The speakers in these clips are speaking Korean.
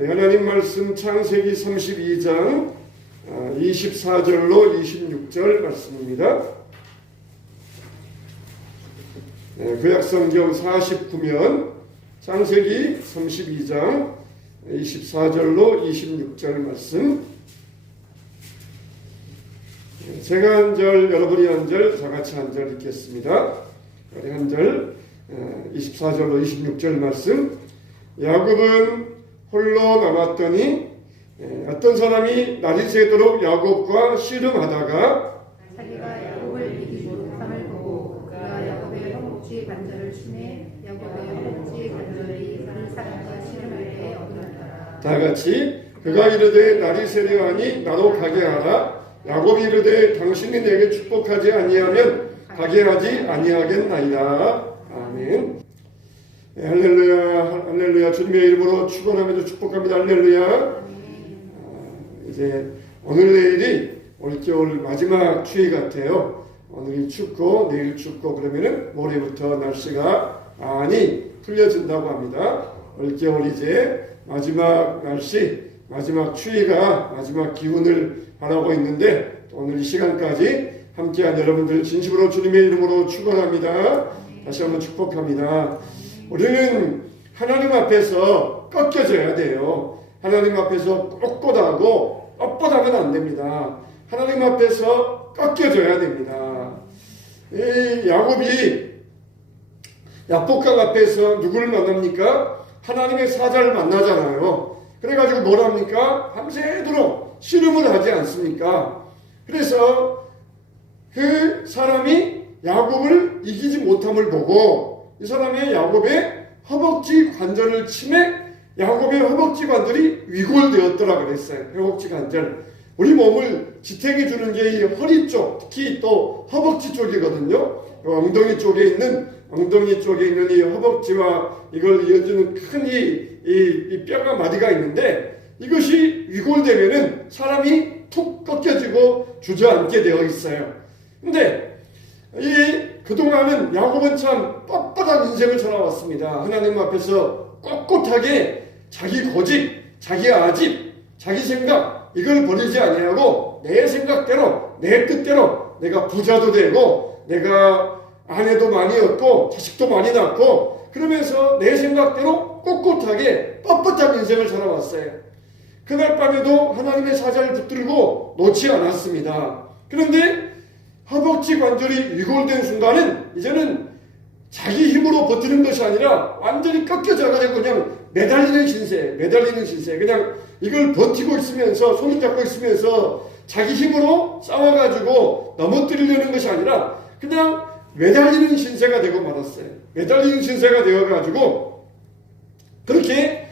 하나님 말씀 창세기 32장 24절로 26절 말씀입니다. 구약성경 49면 창세기 32장 24절로 26절 말씀. 제가 한 절, 여러분이 한 절, 다같이 한 절 읽겠습니다. 우리 한 절, 24절로 26절 말씀. 야곱은 홀로 남았더니 어떤 사람이 날이 새도록 야곱과 씨름하다가 자기가 야곱을 이기고 상을 보고 그가 야곱의 허벅지 관절을 치매 야곱의 허벅지 관절이 다른 사람과 씨름할 때 어긋났더라. 다같이 그가 이르되 날이 새려하니 나도 가게 하라. 야곱이 이르되 당신이 내게 축복하지 아니하면 가게 하지 아니하겠나이다. 아멘. 할렐루야, 할렐루야. 주님의 이름으로 축원하면서 축복합니다. 할렐루야. 이제 오늘 내일이 올겨울 마지막 추위 같아요. 오늘이 춥고 내일 춥고 그러면은 모레부터 날씨가 많이 풀려진다고 합니다. 올겨울 이제 마지막 날씨, 마지막 추위가 마지막 기운을 바라고 있는데 오늘 이 시간까지 함께한 여러분들 진심으로 주님의 이름으로 축원합니다. 다시 한번 축복합니다. 우리는 하나님 앞에서 꺾여져야 돼요. 하나님 앞에서 꼿꼿하고 뻣뻣하면 안 됩니다. 하나님 앞에서 꺾여져야 됩니다. 이 야곱이 야복강 앞에서 누구를 만납니까? 하나님의 사자를 만나잖아요. 그래가지고 뭘 합니까? 밤새도록 씨름을 하지 않습니까? 그래서 그 사람이 야곱을 이기지 못함을 보고 이 사람의 야곱의 허벅지 관절을 치매 야곱의 허벅지 관절이 위골되었더라 그랬어요. 허벅지 관절. 우리 몸을 지탱해 주는 게 이 허리 쪽, 특히 또 허벅지 쪽이거든요. 엉덩이 쪽에 있는 이 허벅지와 이걸 이어주는 큰 이 뼈가 마디가 있는데 이것이 위골되면은 사람이 툭 꺾여지고 주저앉게 되어 있어요. 근데 그동안은 야곱은 참 뻣뻣한 인생을 살아왔습니다. 하나님 앞에서 꼿꼿하게 자기 고집, 자기 아집, 자기 생각 이걸 버리지 아니하고 내 생각대로, 내 뜻대로 내가 부자도 되고 내가 아내도 많이 얻고 자식도 많이 낳고 그러면서 내 생각대로 꼿꼿하게 뻣뻣한 인생을 살아왔어요. 그날 밤에도 하나님의 사자를 붙들고 놓지 않았습니다. 그런데 허벅지 관절이 위골된 순간은 이제는 자기 힘으로 버티는 것이 아니라 완전히 꺾여져가지고 그냥 매달리는 신세. 그냥 이걸 버티고 있으면서 손을 잡고 있으면서 자기 힘으로 싸워가지고 넘어뜨리려는 것이 아니라 그냥 매달리는 신세가 되고 말았어요. 매달리는 신세가 되어가지고 그렇게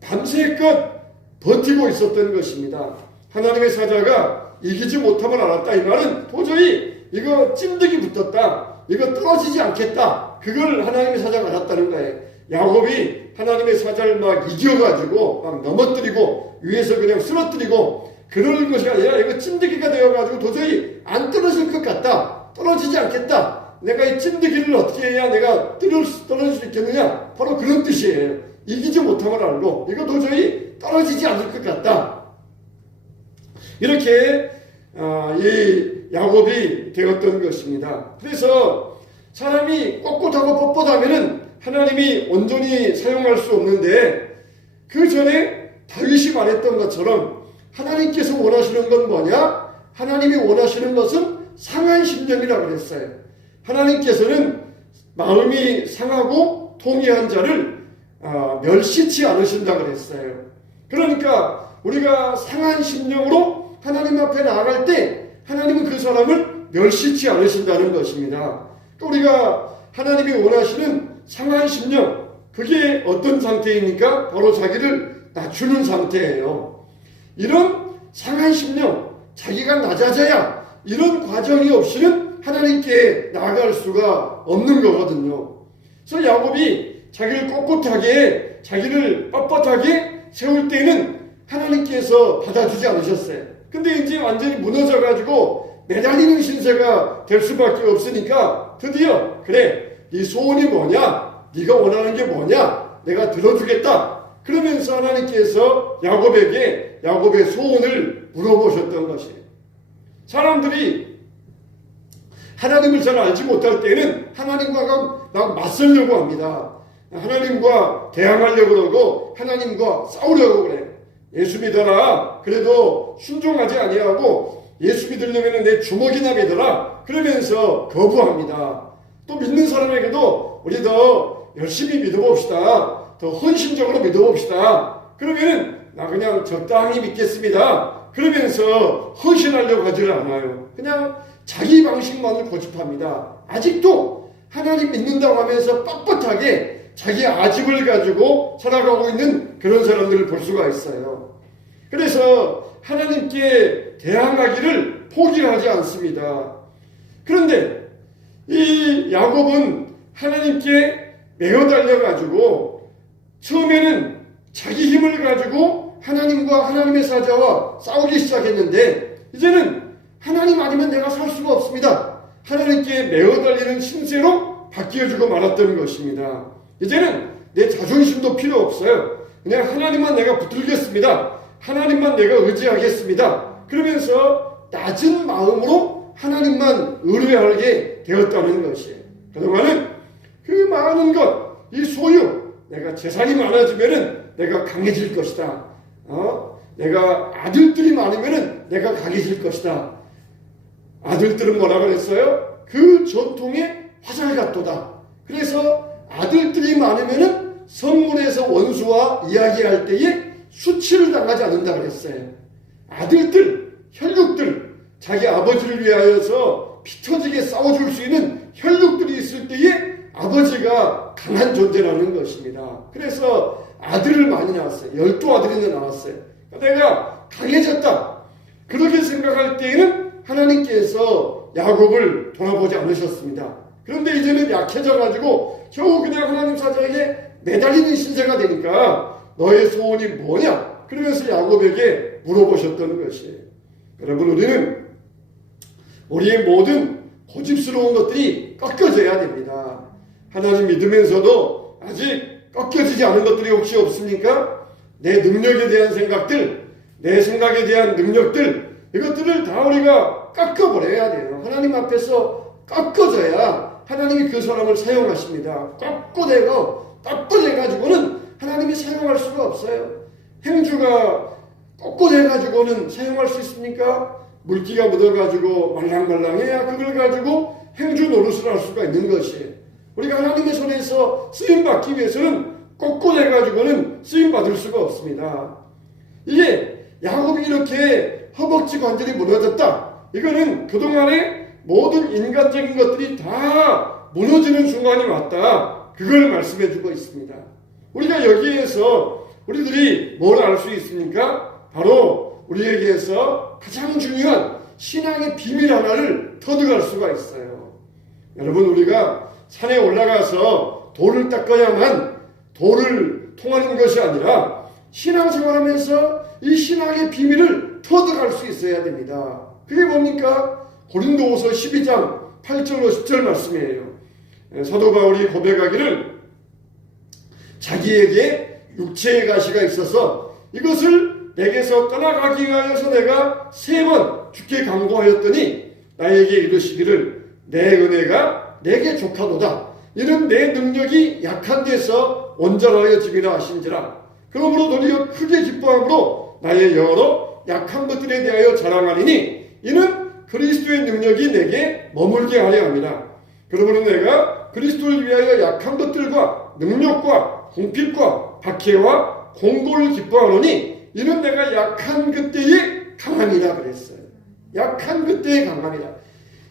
밤새껏 버티고 있었던 것입니다. 하나님의 사자가 이기지 못함을 알았다. 이 말은 도저히 이거 찜득이 붙었다. 이거 떨어지지 않겠다. 그걸 하나님의 사자가 알았다는 거예요. 야곱이 하나님의 사자를 막 이겨가지고 막 넘어뜨리고 위에서 그냥 쓰러뜨리고 그러는 것이 아니라 이거 찜득이가 되어가지고 도저히 안 떨어질 것 같다. 떨어지지 않겠다. 내가 이 찜득이를 어떻게 해야 내가 떨어질 수 있겠느냐. 바로 그런 뜻이에요. 이기지 못함을 알고 이거 도저히 떨어지지 않을 것 같다. 이렇게 이 야곱이 되었던 것입니다. 그래서 사람이 꼿꼿하고 뻣뻣하면은 하나님이 온전히 사용할 수 없는데 그 전에 다윗이 말했던 것처럼 하나님께서 원하시는 건 뭐냐? 하나님이 원하시는 것은 상한 심령이라고 그랬어요. 하나님께서는 마음이 상하고 통해한 자를 멸시치 않으신다고 그랬어요. 그러니까 우리가 상한 심령으로 하나님 앞에 나아갈 때 하나님은 그 사람을 멸시치 않으신다는 것입니다. 우리가 하나님이 원하시는 상한 심령, 그게 어떤 상태입니까? 바로 자기를 낮추는 상태예요. 이런 상한 심령, 자기가 낮아져야 이런 과정이 없이는 하나님께 나아갈 수가 없는 거거든요. 그래서 야곱이 자기를 꼿꼿하게, 자기를 뻣뻣하게 세울 때는 하나님께서 받아주지 않으셨어요. 근데 이제 완전히 무너져가지고 매달리는 신세가 될 수밖에 없으니까 드디어 그래, 네 소원이 뭐냐? 네가 원하는 게 뭐냐? 내가 들어주겠다. 그러면서 하나님께서 야곱의 소원을 물어보셨던 것이에요. 사람들이 하나님을 잘 알지 못할 때는 하나님과 막 맞서려고 합니다. 하나님과 대항하려고 그러고 하나님과 싸우려고 그래. 예수 믿어라. 그래도 순종하지 아니하고 예수 믿으려면 내 주먹이나 믿어라. 그러면서 거부합니다. 또 믿는 사람에게도 우리 더 열심히 믿어봅시다. 더 헌신적으로 믿어봅시다. 그러면은 나 그냥 적당히 믿겠습니다. 그러면서 헌신하려고 하지를 않아요. 그냥 자기 방식만을 고집합니다. 아직도 하나님 믿는다고 하면서 뻣뻣하게 자기 아집을 가지고 살아가고 있는 그런 사람들을 볼 수가 있어요. 그래서 하나님께 대항하기를 포기하지 않습니다. 그런데 이 야곱은 하나님께 매어 달려가지고 처음에는 자기 힘을 가지고 하나님과 하나님의 사자와 싸우기 시작했는데 이제는 하나님 아니면 내가 살 수가 없습니다. 하나님께 매어 달리는 신세로 바뀌어주고 말았던 것입니다. 이제는 내 자존심도 필요 없어요. 그냥 하나님만 내가 붙들겠습니다. 하나님만 내가 의지하겠습니다. 그러면서 낮은 마음으로 하나님만 의뢰하게 되었다는 것이에요. 그동안은 그 많은 것, 이 소유, 내가 재산이 많아지면은 내가 강해질 것이다. 내가 아들들이 많으면은 내가 강해질 것이다. 아들들은 뭐라 그랬어요? 그 전통의 화살 같도다. 그래서 아들들이 많으면은 성문에서 원수와 이야기할 때에 수치를 당하지 않는다 그랬어요. 아들들, 혈육들, 자기 아버지를 위하여서 피 터지게 싸워줄 수 있는 혈육들이 있을 때에 아버지가 강한 존재라는 것입니다. 그래서 아들을 많이 낳았어요. 12아들이나 낳았어요. 내가 강해졌다. 그렇게 생각할 때에는 하나님께서 야곱을 돌아보지 않으셨습니다. 그런데 이제는 약해져가지고 겨우 그냥 하나님 사자에게 매달리는 신세가 되니까 너의 소원이 뭐냐? 그러면서 야곱에게 물어보셨던 것이에요. 여러분, 우리의 모든 고집스러운 것들이 꺾여져야 됩니다. 하나님 믿으면서도 아직 꺾여지지 않은 것들이 혹시 없습니까? 내 능력에 대한 생각들, 내 생각에 대한 능력들, 이것들을 다 우리가 꺾어버려야 돼요. 하나님 앞에서 꺾어져야 하나님이 그 사람을 사용하십니다. 꺾어내가지고는 하나님이 사용할 수가 없어요. 행주가 꺾어내가지고는 사용할 수 있습니까? 물기가 묻어가지고 말랑말랑해야 그걸 가지고 행주 노릇을 할 수가 있는 것이에요. 우리가 하나님의 손에서 쓰임받기 위해서는 꺾어내가지고는 쓰임받을 수가 없습니다. 이게 야곱이 이렇게 허벅지 관절이 무너졌다. 이거는 그동안의 모든 인간적인 것들이 다 무너지는 순간이 왔다. 그걸 말씀해주고 있습니다. 우리가 여기에서 우리들이 뭘 알 수 있습니까? 바로 우리에게서 가장 중요한 신앙의 비밀 하나를 터득할 수가 있어요. 여러분, 우리가 산에 올라가서 돌을 닦아야만 돌을 통하는 것이 아니라 신앙생활하면서 이 신앙의 비밀을 터득할 수 있어야 됩니다. 그게 뭡니까? 고린도후서 12장 8절로 10절 말씀이에요. 사도 바울이 고백하기를 자기에게 육체의 가시가 있어서 이것을 내게서 떠나가기 위하여서 내가 3번 주께 간구하였더니 나에게 이르시기를 내 은혜가 내게 족하도다. 이는 내 능력이 약한 데서 온전하여짐이라 하신지라. 그러므로 도리어 크게 기뻐함으로 나의 여러 약한 것들에 대하여 자랑하리니 이는 그리스도의 능력이 내게 머물게 하려 함이라. 그러므로 내가 그리스도를 위하여 약한 것들과 능력과 궁핍과 박해와 공고를 기뻐하노니 이는 내가 약한 그때의 강함이라 그랬어요. 약한 그때의 강함이라.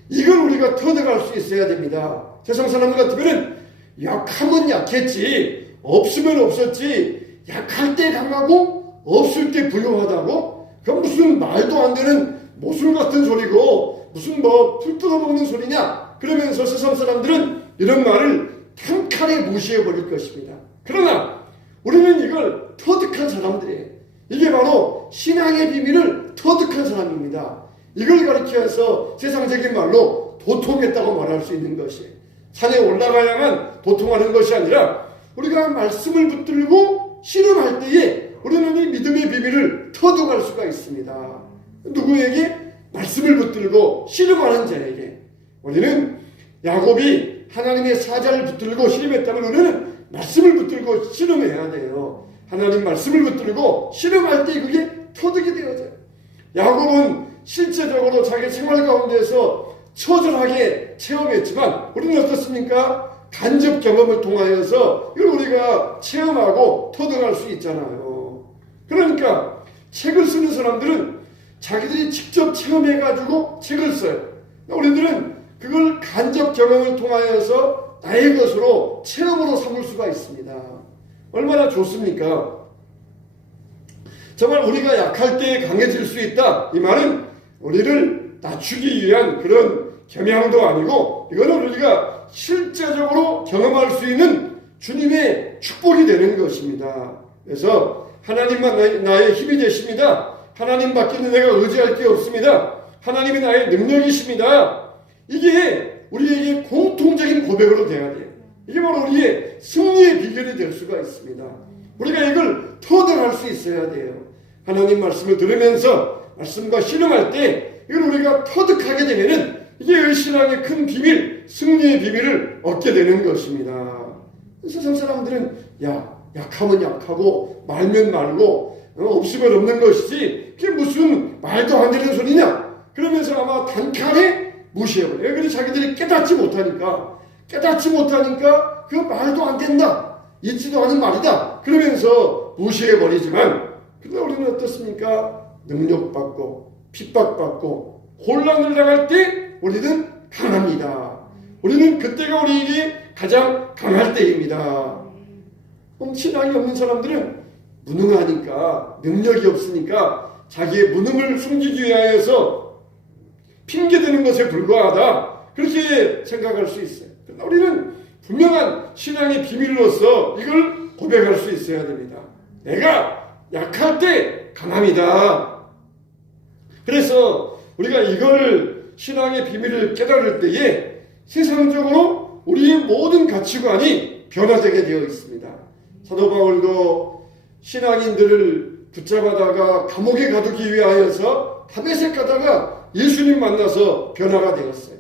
이걸 우리가 터득할 수 있어야 됩니다. 세상 사람 같으면 약하면 약했지, 없으면 없었지, 약할 때 강하고 없을 때 부유하다고? 그건 무슨 말도 안 되는 모술 같은 소리고 무슨 풀 뜯어먹는 소리냐? 그러면서 세상 사람들은 이런 말을 단칼에 무시해버릴 것입니다. 그러나 우리는 이걸 터득한 사람들이에요. 이게 바로 신앙의 비밀을 터득한 사람입니다. 이걸 가리켜서 세상적인 말로 도통했다고 말할 수 있는 것이에요. 산에 올라가야만 도통하는 것이 아니라 우리가 말씀을 붙들고 씨름할 때에 우리는 이 믿음의 비밀을 터득할 수가 있습니다. 누구에게? 말씀을 붙들고 씨름하는 자에게. 우리는 야곱이 하나님의 사자를 붙들고 씨름했다면 우리는 말씀을 붙들고 씨름해야 돼요. 하나님 말씀을 붙들고 씨름할 때 그게 터득이 되어져요. 야곱은 실제적으로 자기 생활 가운데서 처절하게 체험했지만 우리는 어떻습니까? 간접 경험을 통하여서 이걸 우리가 체험하고 터득할 수 있잖아요. 그러니까 책을 쓰는 사람들은 자기들이 직접 체험해가지고 책을 써요. 우리들은 그걸 간접 경험을 통하여서 나의 것으로 체험으로 삼을 수가 있습니다. 얼마나 좋습니까? 정말 우리가 약할 때 강해질 수 있다. 이 말은 우리를 낮추기 위한 그런 겸양도 아니고 이거는 우리가 실제적으로 경험할 수 있는 주님의 축복이 되는 것입니다. 그래서 하나님만 나의 힘이 되십니다. 하나님 밖에는 내가 의지할 게 없습니다. 하나님이 나의 능력이십니다. 이게 우리에게 공통적인 고백으로 돼야 돼요. 이게 바로 우리의 승리의 비결이 될 수가 있습니다. 우리가 이걸 터득할 수 있어야 돼요. 하나님 말씀을 들으면서 말씀과 씨름할 때 이걸 우리가 터득하게 되면은 이게 신앙의 큰 비밀, 승리의 비밀을 얻게 되는 것입니다. 세상 사람들은 약하면 약하고 말면 말고 없으면 없는 것이지 그게 무슨 말도 안 되는 소리냐? 그러면서 아마 단칼에 무시해버려요. 그래서 자기들이 깨닫지 못하니까 그 말도 안 된다. 있지도 않은 말이다. 그러면서 무시해버리지만 근데 우리는 어떻습니까? 능력받고 핍박받고 혼란을 당할 때 우리는 강합니다. 우리는 그때가 우리에게 가장 강할 때입니다. 신앙이 없는 사람들은 무능하니까 능력이 없으니까 자기의 무능을 숨기기 위하여서 핑계대는 것에 불과하다. 그렇게 생각할 수 있어요. 그러나 우리는 분명한 신앙의 비밀로서 이걸 고백할 수 있어야 됩니다. 내가 약할 때 강합니다. 그래서 우리가 이걸 신앙의 비밀을 깨달을 때에 세상적으로 우리의 모든 가치관이 변화되게 되어 있습니다. 사도 바울도 신앙인들을 붙잡아다가 감옥에 가두기 위하여서 다메섹 가다가 예수님 만나서 변화가 되었어요.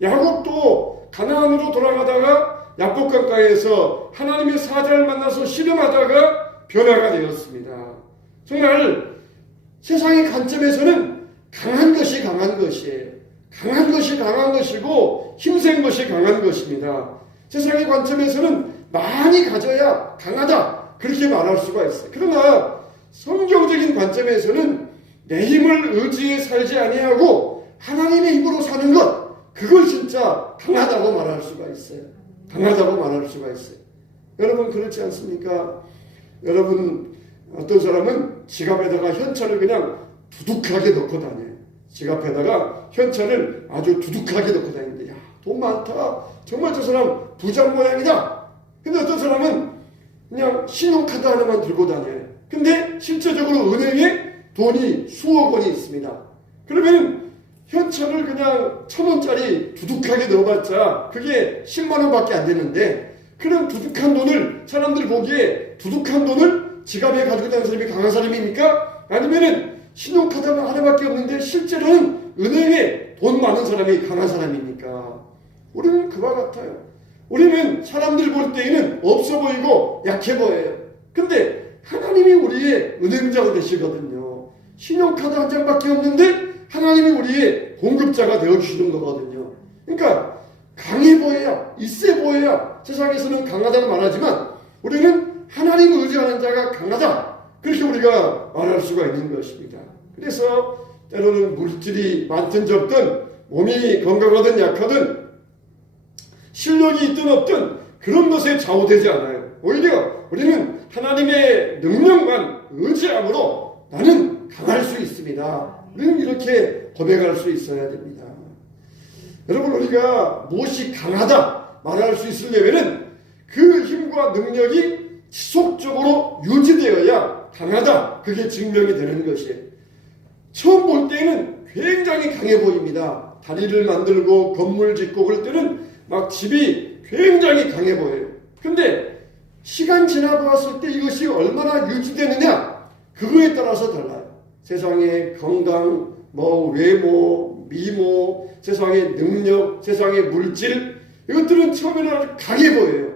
야곱도 가나안으로 돌아가다가 야복강가에서 하나님의 사자를 만나서 씨름하다가 변화가 되었습니다. 정말 세상의 관점에서는 강한 것이 강한 것이에요. 강한 것이 강한 것이고 힘센 것이 강한 것입니다. 세상의 관점에서는 많이 가져야 강하다 그렇게 말할 수가 있어요. 그러나 성경적인 관점에서는 내 힘을 의지해 살지 아니하고 하나님의 힘으로 사는 것 그걸 진짜 강하다고 말할 수가 있어요. 강하다고 말할 수가 있어요. 여러분 그렇지 않습니까? 여러분 어떤 사람은 지갑에다가 현찰을 그냥 두둑하게 넣고 다녀요. 지갑에다가 현찰을 아주 두둑하게 넣고 다니는데 돈 많다. 정말 저 사람 부자 모양이다. 근데 어떤 사람은 그냥 신용카드 하나만 들고 다녀요. 근데 실제적으로 은행에 돈이 수억 원이 있습니다. 그러면 현찰을 그냥 1,000원짜리 두둑하게 넣어봤자 그게 10만 원밖에 안 되는데 그런 두둑한 돈을 사람들 보기에 두둑한 돈을 지갑에 가지고 다니는 사람이 강한 사람입니까? 아니면은 신용카드 하나밖에 없는데 실제로는 은행에 돈 많은 사람이 강한 사람입니까? 우리는 그와 같아요. 우리는 사람들 볼 때에는 없어 보이고 약해 보여요. 근데 하나님이 우리의 은행자가 되시거든요. 신용카드 한 장밖에 없는데 하나님이 우리의 공급자가 되어주시는 거거든요. 그러니까 강해 보여야, 있어 보여야 세상에서는 강하다고 말하지만 우리는 하나님을 의지하는 자가 강하다. 그렇게 우리가 말할 수가 있는 것입니다. 그래서 때로는 물질이 많든 적든 몸이 건강하든 약하든 실력이 있든 없든 그런 것에 좌우되지 않아요. 오히려 우리는 하나님의 능력만 의지함으로 나는 강할 수 있습니다. 우리는 이렇게 고백할 수 있어야 됩니다. 여러분 우리가 무엇이 강하다 말할 수 있으려면 그 힘과 능력이 지속적으로 유지되어야 강하다. 그게 증명이 되는 것이에요. 처음 볼 때는 굉장히 강해 보입니다. 다리를 만들고 건물 짓고 그럴 때는 막 집이 굉장히 강해 보여요. 근데 시간 지나보았을 때 이것이 얼마나 유지되느냐, 그거에 따라서 달라요. 세상의 건강, 외모, 미모, 세상의 능력, 세상의 물질, 이것들은 처음에는 아주 강해 보여요.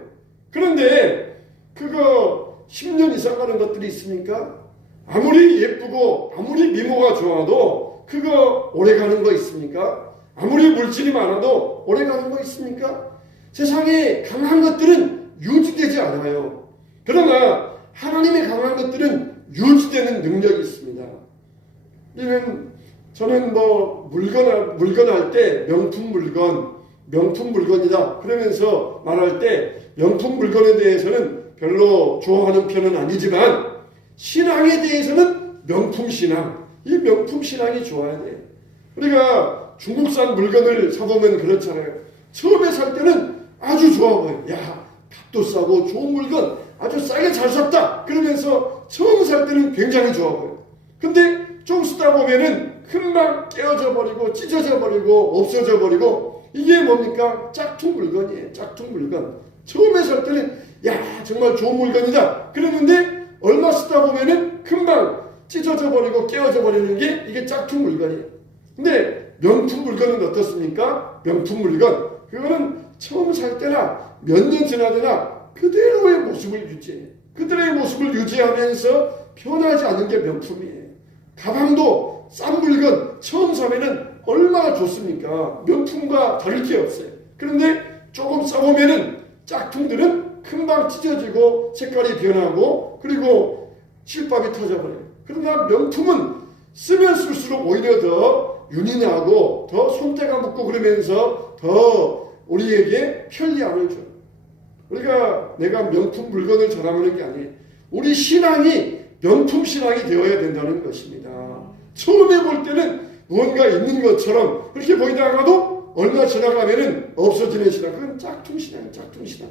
그런데 그거 10년 이상 가는 것들이 있습니까? 아무리 예쁘고 아무리 미모가 좋아도 그거 오래 가는 거 있습니까? 아무리 물질이 많아도 오래 가는 거 있습니까? 세상에 강한 것들은 유지되지 않아요. 그러나 하나님의 강한 것들은 유지되는 능력이 있습니다. 저는 물건 할 때 명품 물건이다 그러면서 말할 때 명품 물건에 대해서는 별로 좋아하는 편은 아니지만 신앙에 대해서는 명품 신앙, 이 명품 신앙이 좋아야 돼. 우리가 중국산 물건을 사보면 그렇잖아요. 처음에 살 때는 아주 좋아 보여. 야, 값도 싸고 좋은 물건 아주 싸게 잘 샀다 그러면서 처음 살 때는 굉장히 좋아 보여. 근데 좀 쓰다 보면은 금방 깨어져 버리고 찢어져 버리고 없어져 버리고, 이게 뭡니까? 짝퉁 물건이에요. 짝퉁 물건. 처음에 살 때는 야, 정말 좋은 물건이다 그러는데 얼마 쓰다 보면은 금방 찢어져 버리고 깨어져 버리는 게 이게 짝퉁 물건이에요. 근데 명품 물건은 어떻습니까? 명품 물건, 그거는 처음 살 때나 몇 년 지나거나 그대로의 모습을 유지해. 그대로의 모습을 유지하면서 변하지 않는 게 명품이에요. 가방도 싼 물건 처음 사면은 얼마나 좋습니까? 명품과 다를 게 없어요. 그런데 조금 싸보면은 짝퉁들은 금방 찢어지고 색깔이 변하고 그리고 실밥이 터져버려요. 그러나 명품은 쓰면 쓸수록 오히려 더 윤이 나고 더 손때가 묻고 그러면서 더 우리에게 편리함을 줘요. 우리가 내가 명품 물건을 자랑하는 게 아니에요. 우리 신앙이 명품 신앙이 되어야 된다는 것입니다. 처음에 볼 때는 무언가 있는 것처럼 그렇게 보이다가도 얼마 지나가면은 없어지는 신앙, 그건 짝퉁 신앙이에요. 짝퉁 신앙.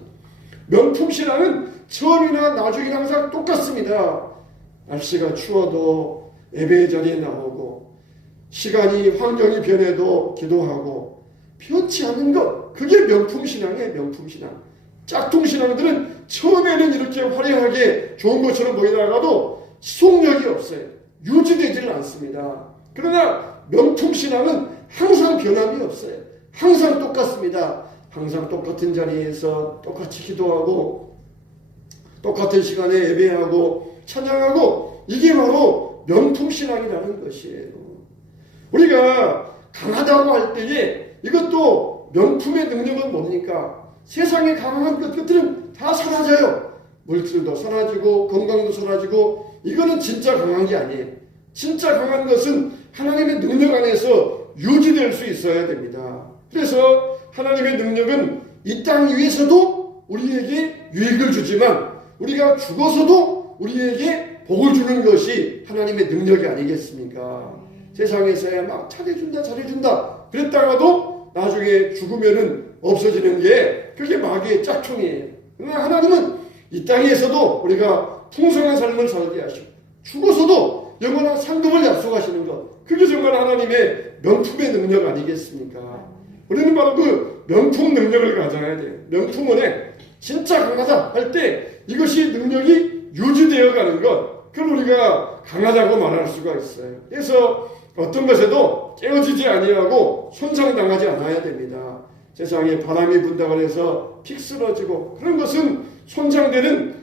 명품 신앙은 처음이나 나중이나 항상 똑같습니다. 날씨가 추워도 예배 자리에 나오고 시간이 환경이 변해도 기도하고 변치 않는 것, 그게 명품 신앙이에요. 명품 신앙. 짝퉁 신앙들은 처음에는 이렇게 화려하게 좋은 것처럼 보이다가도 지속력이 없어요. 유지되지를 않습니다. 그러나 명품 신앙은 항상 변함이 없어요. 항상 똑같습니다. 항상 똑같은 자리에서 똑같이 기도하고 똑같은 시간에 예배하고 찬양하고, 이게 바로 명품 신앙이라는 것이에요. 우리가 강하다고 할 때에 이것도 명품의 능력은 뭡니까? 세상에 강한 것들은 다 사라져요. 물질도 사라지고 건강도 사라지고, 이거는 진짜 강한 게 아니에요. 진짜 강한 것은 하나님의 능력 안에서 유지될 수 있어야 됩니다. 그래서 하나님의 능력은 이 땅 위에서도 우리에게 유익을 주지만 우리가 죽어서도 우리에게 복을 주는 것이 하나님의 능력이 아니겠습니까? 세상에서야 막 잘해준다 그랬다가도 나중에 죽으면은 없어지는 게 그게 마귀의 짝퉁이에요. 그러나 하나님은 이 땅에서도 우리가 풍성한 삶을 살게 하시고 죽어서도 영원한 상급을 약속하시는 것, 그게 정말 하나님의 명품의 능력 아니겠습니까? 우리는 바로 그 명품 능력을 가져야 돼요. 명품은에 진짜 강하다 할 때 이것이 능력이 유지되어 가는 것, 그걸 우리가 강하다고 말할 수가 있어요. 그래서 어떤 것에도 깨어지지 아니하고 손상당하지 않아야 됩니다. 세상에 바람이 분다고 해서 픽 쓰러지고 그런 것은 손상되는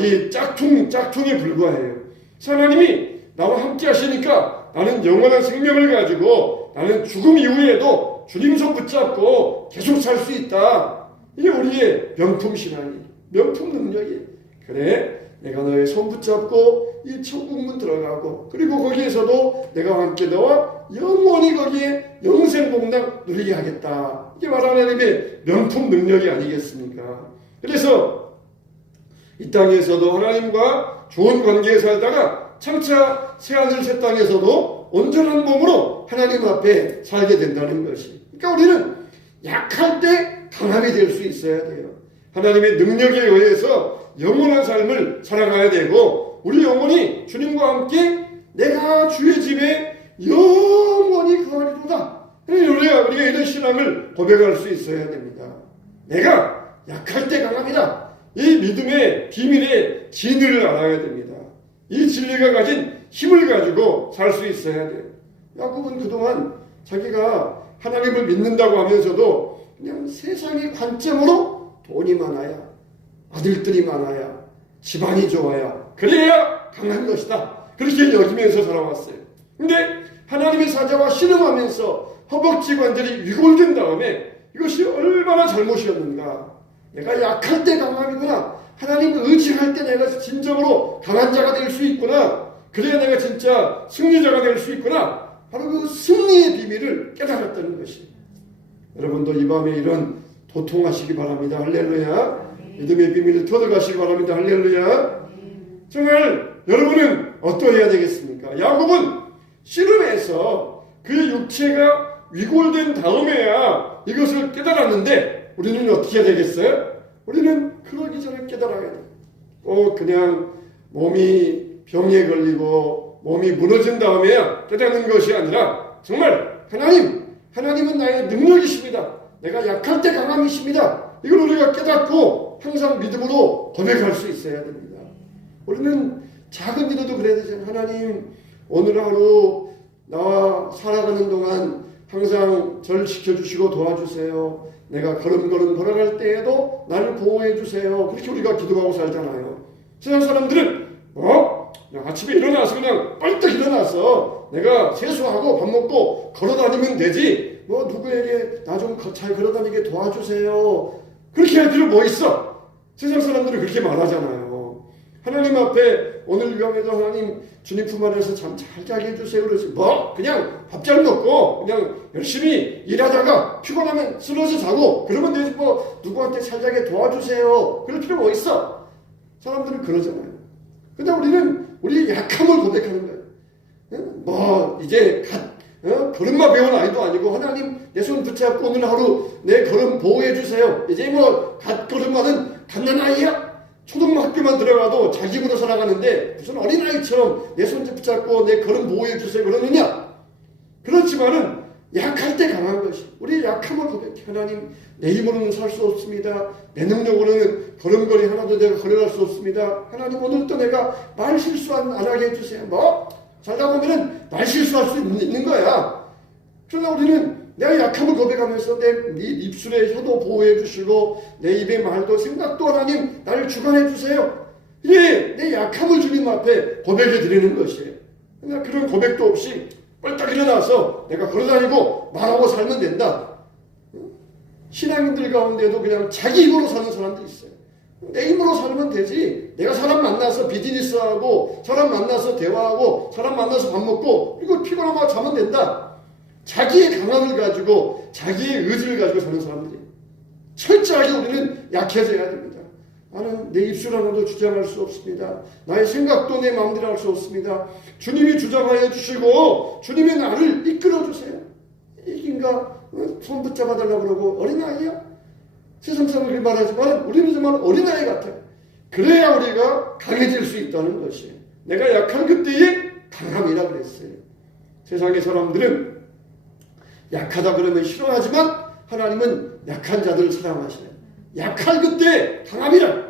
이 짝퉁에 불과해요. 하나님이 나와 함께 하시니까 나는 영원한 생명을 가지고 나는 죽음 이후에도 주님 손 붙잡고 계속 살 수 있다. 이게 우리의 명품 신앙이에요. 명품 능력이에요. 그래, 내가 너의 손 붙잡고 이 천국문 들어가고 그리고 거기에서도 내가 함께 너와 영원히 거기에 영생복락 누리게 하겠다. 이게 바로 하나님의 명품 능력이 아니겠습니까? 그래서 이 땅에서도 하나님과 좋은 관계에 살다가 장차 새하늘 새 땅에서도 온전한 몸으로 하나님 앞에 살게 된다는 것이. 그러니까 우리는 약할 때 강함이 될 수 있어야 돼요. 하나님의 능력에 의해서 영원한 삶을 살아가야 되고 우리 영혼이 주님과 함께 내가 주의 집에 영원히 거하리로다. 우리가 이런 신앙을 고백할 수 있어야 됩니다. 내가 약할 때 강합니다. 이 믿음의 비밀의 진리를 알아야 됩니다. 이 진리가 가진 힘을 가지고 살 수 있어야 돼요. 야곱은 그동안 자기가 하나님을 믿는다고 하면서도 그냥 세상의 관점으로 돈이 많아야, 아들들이 많아야, 집안이 좋아야, 그래야 강한 것이다, 그렇게 여기면서 살아왔어요. 근데 하나님의 사자와 씨름하면서 허벅지 관절이 위골된 다음에 이것이 얼마나 잘못이었는가. 내가 약할 때 강함이구나. 하나님을 의지할 때 내가 진정으로 강한 자가 될 수 있구나. 그래야 내가 진짜 승리자가 될 수 있구나. 바로 그 승리의 비밀을 깨달았다는 것이. 여러분도 이 밤에 이런 도통하시기 바랍니다. 할렐루야. 믿음의 비밀을 터득하시기 바랍니다. 할렐루야. 정말 여러분은 어떠해야 되겠습니까? 야곱은 씨름해서 그 육체가 위골된 다음에야 이것을 깨달았는데 우리는 어떻게 해야 되겠어요? 우리는 그러기 전에 깨달아야 돼요. 그냥 몸이 병에 걸리고 몸이 무너진 다음에야 깨닫는 것이 아니라 정말 하나님은 나의 능력이십니다. 내가 약할 때 강함이십니다. 이걸 우리가 깨닫고 항상 믿음으로 고백할 수 있어야 됩니다. 우리는 작은 일에도 그래야 되잖아요. 하나님, 오늘 하루 나와 살아가는 동안 항상 저를 지켜주시고 도와주세요. 내가 걸음걸음 걸어갈 때에도 나를 보호해 주세요. 그렇게 우리가 기도하고 살잖아요. 세상 사람들은 아침에 일어나서 그냥 뻘떡 일어나서 내가 세수하고 밥 먹고 걸어다니면 되지, 누구에게 나 좀 잘 걸어다니게 도와주세요, 그렇게 할 필요 뭐 있어? 세상 사람들은 그렇게 말하잖아요. 하나님 앞에 오늘 밤에도 하나님 주님 품 안에서 잠 잘 자게 해주세요. 그러지 그냥 밥 잘 먹고 그냥 열심히 일하다가 피곤하면 쓰러져 자고 그러면 되지, 누구한테 잘 자게 도와주세요, 그럴 필요 뭐 있어? 사람들은 그러잖아요. 근데 우리는 우리의 약함을 고백하는 거예요. 이제 걸음마 배운 아이도 아니고 하나님 내 손 붙잡고 오늘 하루 내 걸음 보호해 주세요. 이제 갓 걸음마는 갓난아이야? 초등학교만 들어가도 자기 힘으로 살아가는데 무슨 어린아이처럼 내 손 붙잡고 내 걸음 보호해 주세요 그러느냐? 그렇지만은 약할 때 강한 것이, 우리의 약함을 고백해. 하나님, 내 힘으로는 살 수 없습니다. 내 능력으로는 걸음걸이 하나도 내가 걸어갈 수 없습니다. 하나님, 오늘도 내가 말 실수 안 하게 해주세요. 살다 보면은 말 실수할 수 있는 거야. 그러나 우리는 내가 약함을 고백하면서 내 입술에 혀도 보호해 주시고 내 입의 말도 생각도 하나님 나를 주관해 주세요. 이게 내 약함을 주님 앞에 고백해 드리는 것이에요. 그러나 그런 고백도 없이 뻘딱 일어나서 내가 걸어다니고 말하고 살면 된다. 신앙인들 가운데도 그냥 자기 힘으로 사는 사람도 있어요. 내 힘으로 살면 되지. 내가 사람 만나서 비즈니스하고 사람 만나서 대화하고 사람 만나서 밥 먹고 그리고 피곤하면 자면 된다. 자기의 강함을 가지고 자기의 의지를 가지고 사는 사람들이 철저하게 우리는 약해져야 됩니다. 나는 내 입술 하나도 주장할 수 없습니다. 나의 생각도 내 마음대로 할 수 없습니다. 주님이 주장하여 주시고 주님이 나를 이끌어 주세요. 이긴가? 손 붙잡아 달라고 그러고 어린아이야? 세상 사람들이 말하지만 우리는 정말 어린아이 같아요. 그래야 우리가 강해질 수 있다는 것이에요. 내가 약한 그때의 강함이라 그랬어요. 세상의 사람들은 약하다 그러면 싫어하지만 하나님은 약한 자들을 사랑하시네. 약할 그때 강함이라.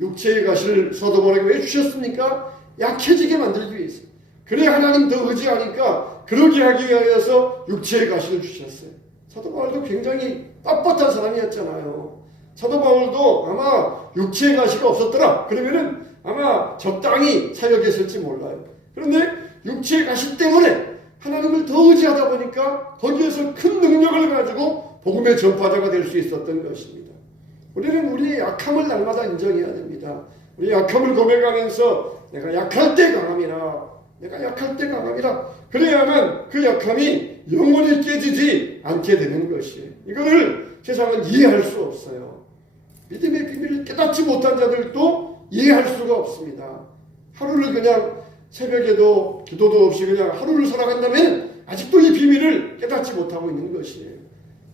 육체의 가시를 서도보라게 왜 주셨습니까? 약해지게 만들기 위해서. 그래 하나님 더 의지하니까 그러게 하기 위하여서 육체의 가시를 주셨어요. 사도 바울도 굉장히 빳빳한 사람이었잖아요. 사도 바울도 아마 육체의 가시가 없었더라 그러면은 아마 적당히 사역했을지 몰라요. 그런데 육체의 가시 때문에 하나님을 더 의지하다 보니까 거기에서 큰 능력을 가지고 복음의 전파자가 될 수 있었던 것입니다. 우리는 우리의 약함을 날마다 인정해야 됩니다. 우리 약함을 고백하면서 내가 약할 때 강함이라, 내가 약할 때 강함이라, 그래야만 그 약함이 영원히 깨지지 않게 되는 것이에요. 이거를 세상은 이해할 수 없어요. 믿음의 비밀을 깨닫지 못한 자들도 이해할 수가 없습니다. 하루를 그냥 새벽에도 기도도 없이 그냥 하루를 살아간다면 아직도 이 비밀을 깨닫지 못하고 있는 것이에요.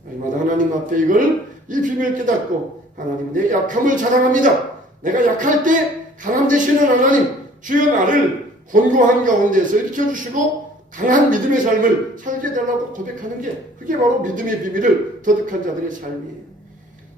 날마다 하나님 앞에 이 비밀을 깨닫고 하나님 내 약함을 자랑합니다. 내가 약할 때 강함 되시는 하나님, 주여 나를 곤고한 가운데서 일으켜주시고 강한 믿음의 삶을 살게 달라고 고백하는 게 그게 바로 믿음의 비밀을 터득한 자들의 삶이에요.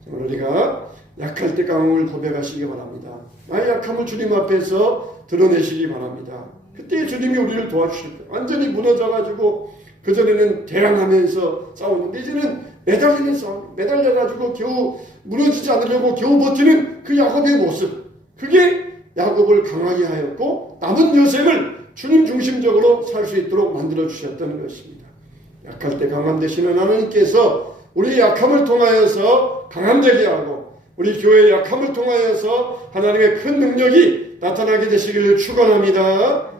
오늘 우리가 약할 때 강함을 고백하시기 바랍니다. 나의 약함을 주님 앞에서 드러내시기 바랍니다. 그때 주님이 우리를 도와주실 거예요. 완전히 무너져가지고 그전에는 대항하면서 싸우는데 이제는 매달리는 싸움, 매달려가지고 겨우 무너지지 않으려고 겨우 버티는 그 야곱의 모습, 그게 야곱을 강하게 하였고 남은 여생을 주님 중심적으로 살 수 있도록 만들어 주셨다는 것입니다. 약할 때 강함 되시는 하나님께서 우리의 약함을 통하여서 강함되게 하고 우리 교회의 약함을 통하여서 하나님의 큰 능력이 나타나게 되시기를 축원합니다.